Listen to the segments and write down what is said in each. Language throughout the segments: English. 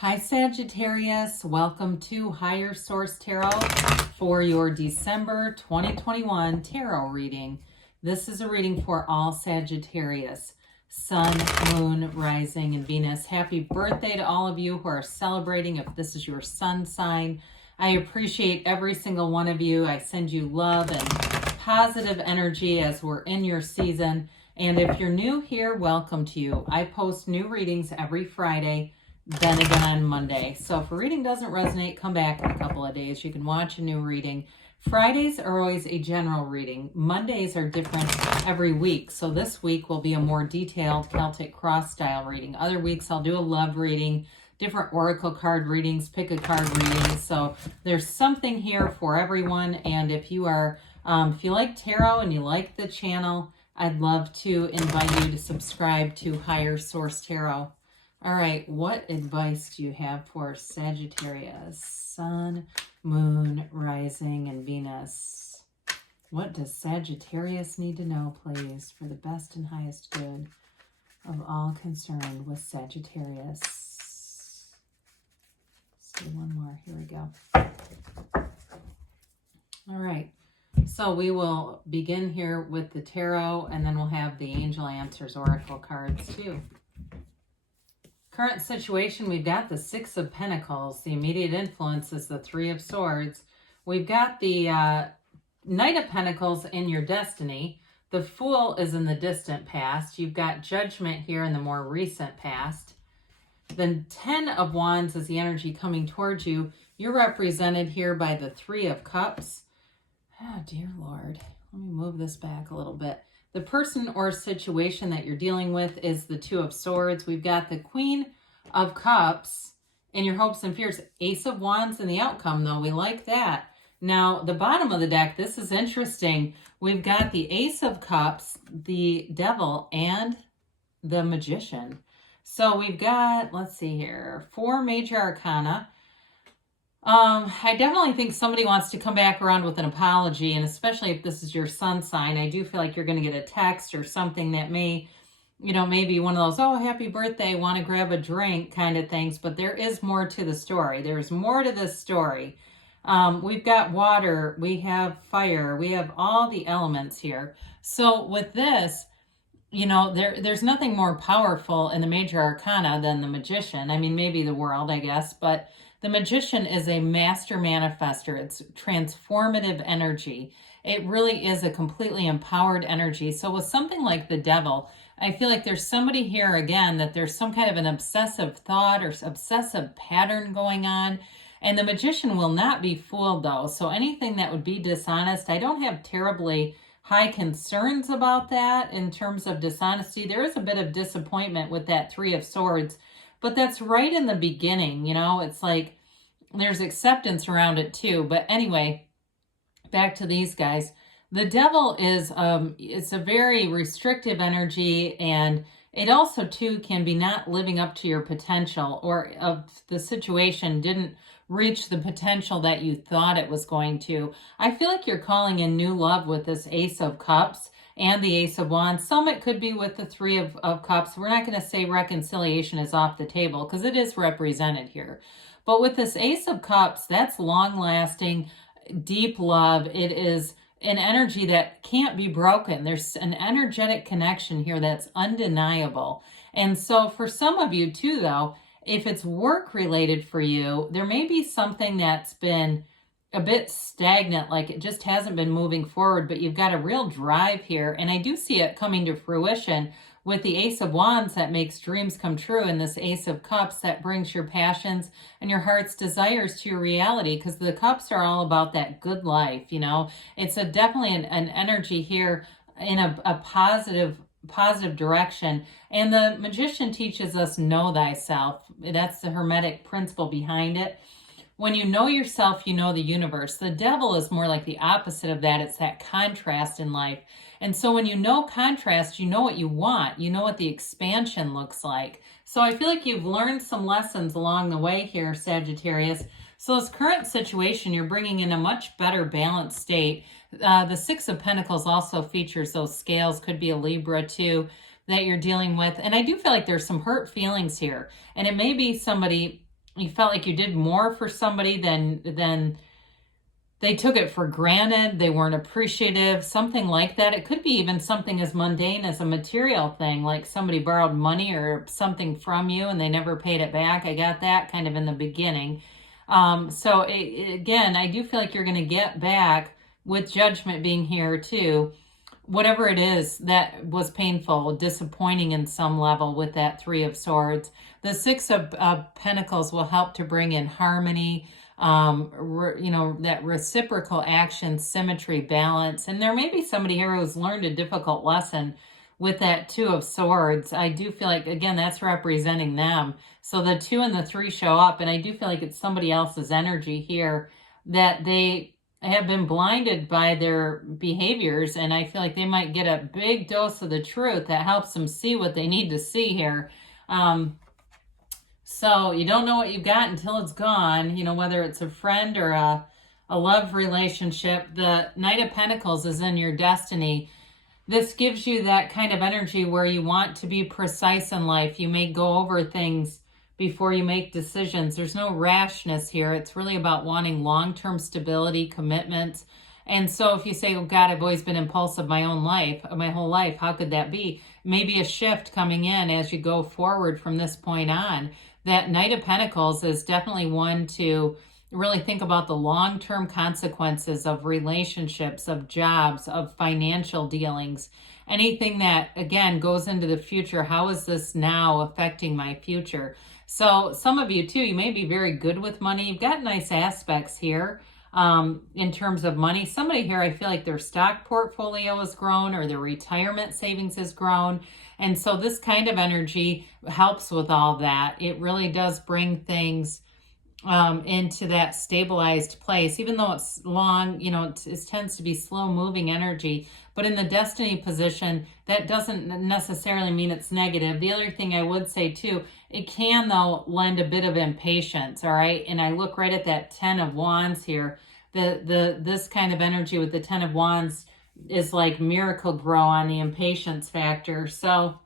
Hi Sagittarius, welcome to Higher Source Tarot for your December 2021 tarot reading. This is a reading for all Sagittarius, Sun, Moon, Rising, and Venus. Happy birthday to all of you who are celebrating if this is your sun sign. I appreciate every single one of you. I send you love and positive energy as we're in your season. And if you're new here, welcome to you. I post new readings every Friday, then again on Monday. So if a reading doesn't resonate, come back in a couple of days. You can watch a new reading. Fridays are always a general reading. Mondays are different every week. So this week will be a more detailed Celtic cross style reading. Other weeks I'll do a love reading, different oracle card readings, pick a card reading. So there's something here for everyone. And if you are, if you like tarot and you like the channel, I'd love to invite you to subscribe to Higher Source Tarot. All right, what advice do you have for Sagittarius, Sun, Moon, Rising, and Venus? What does Sagittarius need to know, please, for the best and highest good of all concerned with Sagittarius? Let's do one more. Here we go. All right, so we will begin here with the tarot, and then we'll have the Angel Answers Oracle cards, too. Current situation, we've got the Six of Pentacles. The immediate influence is the Three of Swords. We've got the Knight of Pentacles in your destiny. The Fool is in the distant past. You've got Judgment here in the more recent past. The Ten of Wands is the energy coming towards you. You're represented here by the Three of Cups. Oh, dear Lord. Let me move this back a little bit. The person or situation that you're dealing with is the Two of Swords. We've got the Queen of Cups in your hopes and fears. Ace of Wands in the outcome, though. We like that. Now, the bottom of the deck, this is interesting. We've got the Ace of Cups, the Devil, and the Magician. So we've got, let's see here, 4 major arcana. I definitely think somebody wants to come back around with an apology, and especially if this is your sun sign, I do feel like you're going to get a text or something that may, you know, maybe one of those, oh, happy birthday, want to grab a drink kind of things, but there is more to the story. There's more to this story. We've got water, we have fire, we have all the elements here. So with this, you know, there's nothing more powerful in the major arcana than the Magician. I mean, maybe the world, I guess, but the Magician is a master manifester. It's transformative energy. It really is a completely empowered energy. So with something like the Devil, I feel like there's somebody here again that there's some kind of an obsessive thought or obsessive pattern going on. And the Magician will not be fooled, though. So anything that would be dishonest, I don't have terribly high concerns about that in terms of dishonesty. There is a bit of disappointment with that Three of Swords, but that's right in the beginning, you know, it's like there's acceptance around it too. But anyway, back to these guys. The Devil is, it's a very restrictive energy, and it also too can be not living up to your potential, or of the situation didn't reach the potential that you thought it was going to. I feel like you're calling in new love with this Ace of Cups and the Ace of Wands. Some it could be with the Three of Cups. We're not going to say reconciliation is off the table because it is represented here. But with this Ace of Cups, that's long-lasting, deep love. It is an energy that can't be broken. There's an energetic connection here that's undeniable. And so for some of you too, though, if it's work-related for you, there may be something that's been a bit stagnant, like it just hasn't been moving forward, but you've got a real drive here. And I do see it coming to fruition with the Ace of Wands that makes dreams come true, and this Ace of Cups that brings your passions and your heart's desires to your reality, because the cups are all about that good life, you know. It's definitely an energy here in a positive direction. And the Magician teaches us know thyself. That's the Hermetic principle behind it. When you know yourself, you know the universe. The Devil is more like the opposite of that. It's that contrast in life. And so when you know contrast, you know what you want. You know what the expansion looks like. So I feel like you've learned some lessons along the way here, Sagittarius. So this current situation, you're bringing in a much better balanced state. The Six of Pentacles also features those scales. Could be a Libra too that you're dealing with. And I do feel like there's some hurt feelings here. And it may be somebody you felt like you did more for somebody than they took it for granted. They weren't appreciative, something like that. It could be even something as mundane as a material thing, like somebody borrowed money or something from you and they never paid it back. I got that kind of in the beginning. Again, I do feel like you're going to get back, with Judgment being here too, whatever it is that was painful, disappointing in some level with that Three of Swords. The Six of Pentacles will help to bring in harmony, that reciprocal action, symmetry, balance. And there may be somebody here who's learned a difficult lesson with that Two of Swords. I do feel like, again, that's representing them. So the 2 and the 3 show up, and I do feel like it's somebody else's energy here that they have been blinded by their behaviors, and I feel like they might get a big dose of the truth that helps them see what they need to see here. So you don't know what you've got until it's gone, whether it's a friend or a love relationship. The Knight of Pentacles is in your destiny. This gives you that kind of energy where you want to be precise in life. You may go over things before you make decisions. There's no rashness here. It's really about wanting long-term stability, commitments. And so if you say, oh God, I've always been impulsive my whole life, how could that be? Maybe a shift coming in as you go forward from this point on. That Knight of Pentacles is definitely one to really think about the long-term consequences of relationships, of jobs, of financial dealings. Anything that, again, goes into the future. How is this now affecting my future? So some of you too, you may be very good with money. You've got nice aspects here in terms of money. Somebody here, I feel like their stock portfolio has grown or their retirement savings has grown. And so this kind of energy helps with all that. It really does bring things into that stabilized place, even though it's long, it tends to be slow moving energy. But in the destiny position, that doesn't necessarily mean it's negative. The other thing I would say too, it can though lend a bit of impatience, all right? And I look right at that 10 of Wands here. This kind of energy with the 10 of Wands is like Miracle Grow on the impatience factor. So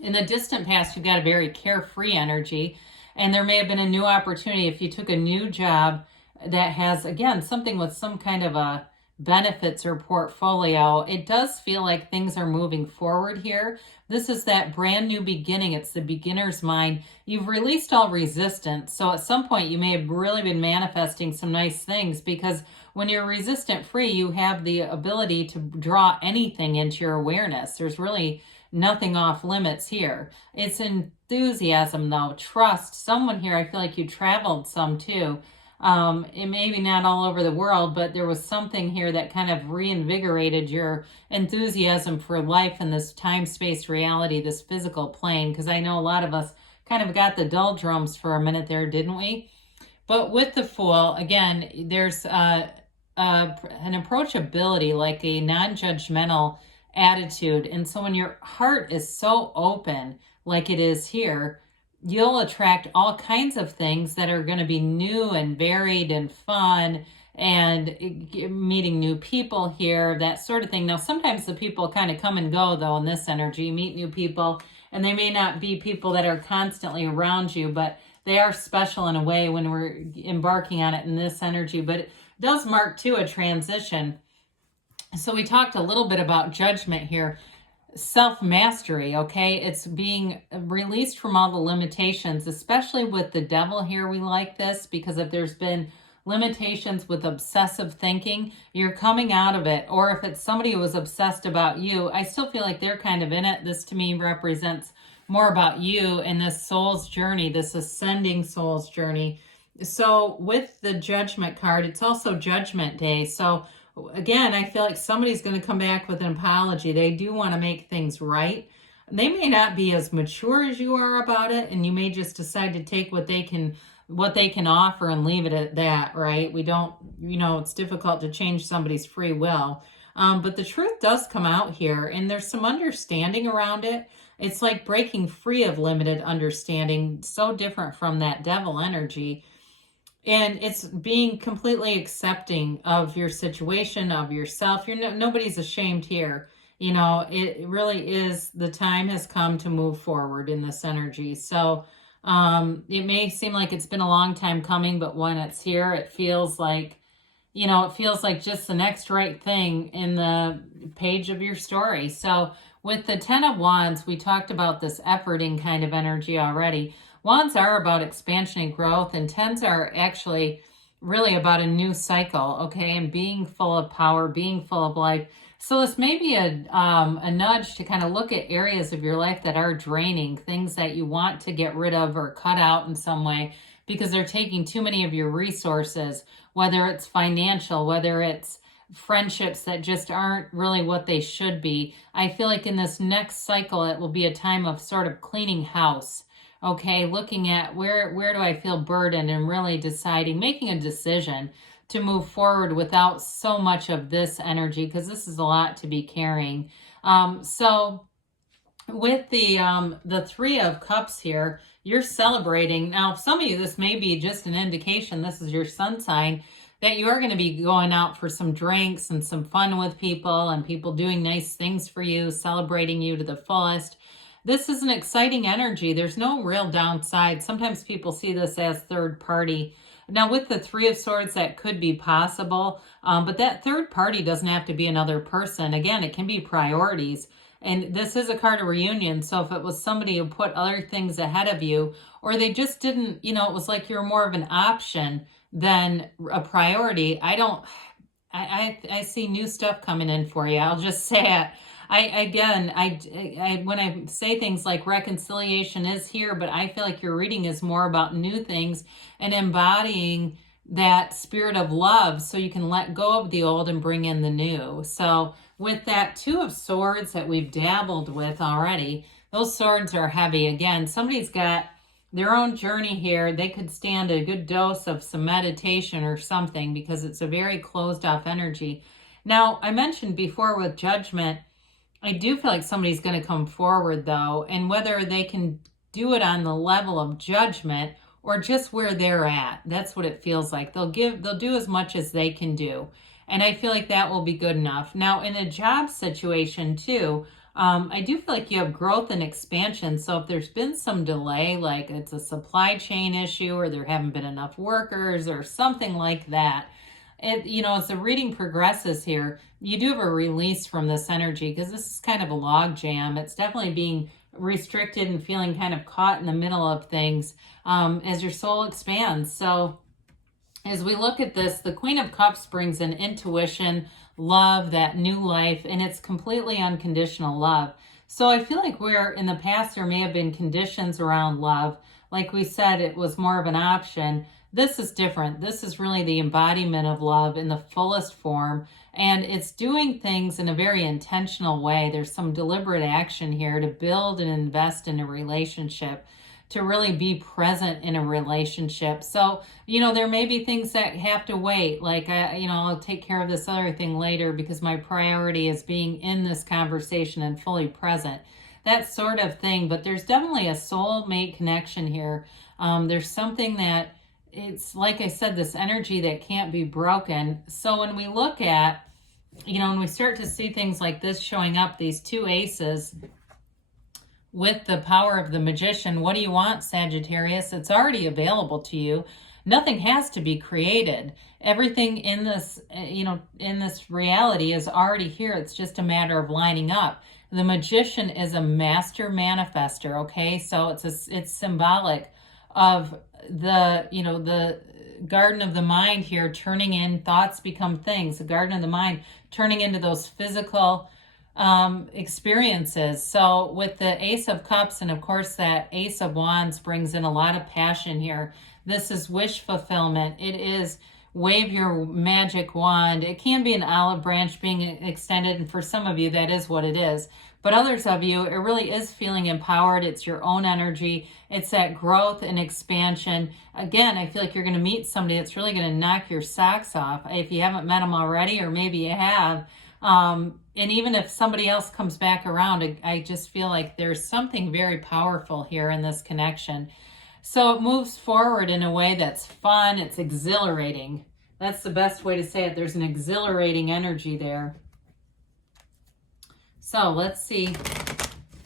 in the distant past, you've got a very carefree energy. And there may have been a new opportunity if you took a new job that has, again, something with some kind of a benefits or portfolio. It does feel like things are moving forward here. This is that brand new beginning. It's the beginner's mind. You've released all resistance. So at some point you may have really been manifesting some nice things, because when you're resistant free, you have the ability to draw anything into your awareness. There's really nothing off limits here. It's enthusiasm though, trust. Someone here, I feel like you traveled some too. It may be not all over the world, but there was something here that kind of reinvigorated your enthusiasm for life in this time-space reality, this physical plane, because I know a lot of us kind of got the doldrums for a minute there, didn't we? But with the Fool, again, there's an approachability, like a non-judgmental attitude. And so when your heart is so open, like it is here, you'll attract all kinds of things that are going to be new and varied and fun, and meeting new people here, that sort of thing. Now, sometimes the people kind of come and go, though, in this energy. You meet new people, and they may not be people that are constantly around you, but they are special in a way when we're embarking on it in this energy. But it does mark, too, a transition. So we talked a little bit about Judgment here. Self-mastery, okay? It's being released from all the limitations, especially with the Devil here. We like this because if there's been limitations with obsessive thinking, you're coming out of it. Or if it's somebody who was obsessed about you, I still feel like they're kind of in it. This to me represents more about you and this soul's journey, this ascending soul's journey. So with the Judgment card, it's also Judgment Day. So again, I feel like somebody's going to come back with an apology. They do want to make things right. They may not be as mature as you are about it, and you may just decide to take what they can offer and leave it at that, right? We don't, it's difficult to change somebody's free will. But the truth does come out here, and there's some understanding around it. It's like breaking free of limited understanding, so different from that Devil energy. And it's being completely accepting of your situation, of yourself. Nobody's ashamed here. It really is, the time has come to move forward in this energy. So It may seem like it's been a long time coming, but when it's here, it feels like, you know, it feels like just the next right thing in the page of your story. So with the 10 of Wands, we talked about this efforting kind of energy already. Wands are about expansion and growth, and 10s are actually really about a new cycle, okay, and being full of power, being full of life. So this may be a nudge to kind of look at areas of your life that are draining, things that you want to get rid of or cut out in some way because they're taking too many of your resources, whether it's financial, whether it's friendships that just aren't really what they should be. I feel like in this next cycle, it will be a time of sort of cleaning house. Okay, looking at where do I feel burdened and really deciding, making a decision to move forward without so much of this energy, because this is a lot to be carrying. So with the 3 of Cups here, you're celebrating. Now, some of you, this may be just an indication, this is your sun sign, that you are going to be going out for some drinks and some fun with people and people doing nice things for you, celebrating you to the fullest. This is an exciting energy. There's no real downside. Sometimes people see this as third party. Now, with the 3 of Swords, that could be possible, but that third party doesn't have to be another person. Again, it can be priorities. And this is a card of reunion, so if it was somebody who put other things ahead of you, or they just didn't, you know, it was like you're more of an option than a priority, I see new stuff coming in for you. I'll just say it. When I say things like reconciliation is here, but I feel like your reading is more about new things and embodying that spirit of love so you can let go of the old and bring in the new. So with that 2 of Swords that we've dabbled with already, those swords are heavy. Again, somebody's got their own journey here. They could stand a good dose of some meditation or something because it's a very closed off energy. Now, I mentioned before with Judgment, I do feel like somebody's going to come forward though, and whether they can do it on the level of judgment or just where they're at, that's what it feels like. They'll do as much as they can do. And I feel like that will be good enough. Now, in a job situation too, I do feel like you have growth and expansion. So if there's been some delay, like it's a supply chain issue or there haven't been enough workers or something like that, as the reading progresses here, you do have a release from this energy because this is kind of a log jam. It's definitely being restricted and feeling kind of caught in the middle of things as your soul expands. So as we look at this, the Queen of Cups brings in intuition, love, that new life, and it's completely unconditional love. So I feel like where in the past there may have been conditions around love, like we said, it was more of an option. This is different. This is really the embodiment of love in the fullest form, and it's doing things in a very intentional way. There's some deliberate action here to build and invest in a relationship, to really be present in a relationship. So, there may be things that have to wait, like, I'll take care of this other thing later because my priority is being in this conversation and fully present. That sort of thing, but there's definitely a soulmate connection here. There's something that, it's like I said, this energy that can't be broken. So when we look at, when we start to see things like this showing up, these 2 aces with the power of the Magician, what do you want, Sagittarius? It's already available to you. Nothing has to be created. Everything in this, in this reality is already here. It's just a matter of lining up. The Magician is a master manifester, okay? So it's symbolic of the garden of the mind here, turning in, thoughts become things. The garden of the mind turning into those physical experiences. So with the Ace of Cups, and of course that Ace of Wands brings in a lot of passion here. This is wish fulfillment. It is wave your magic wand. It can be an olive branch being extended, and for some of you that is what it is. But others of you, it really is feeling empowered. It's your own energy. It's that growth and expansion. Again, I feel like you're going to meet somebody that's really going to knock your socks off if you haven't met them already, or maybe you have. And even if somebody else comes back around, I just feel like there's something very powerful here in this connection. So it moves forward in a way that's fun. It's exhilarating. That's the best way to say it. There's an exhilarating energy there. So let's see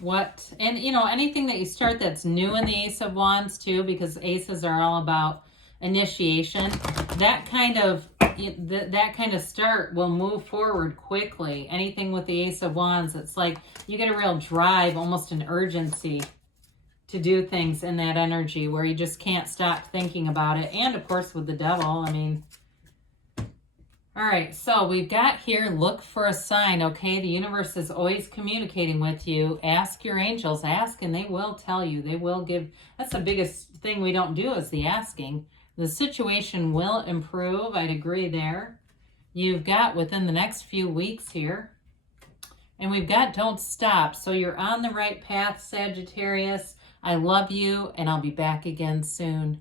and you know, anything that you start that's new in the Ace of Wands too, because aces are all about initiation, that kind of start will move forward quickly. Anything with the Ace of Wands, it's like you get a real drive, almost an urgency to do things in that energy where you just can't stop thinking about it. And of course with the Devil, I mean, all right, so we've got here, look for a sign, okay? The universe is always communicating with you. Ask your angels, ask, and they will tell you. They will give. That's the biggest thing we don't do is the asking. The situation will improve. I'd agree there. You've got within the next few weeks here. And we've got don't stop. So you're on the right path, Sagittarius. I love you, and I'll be back again soon.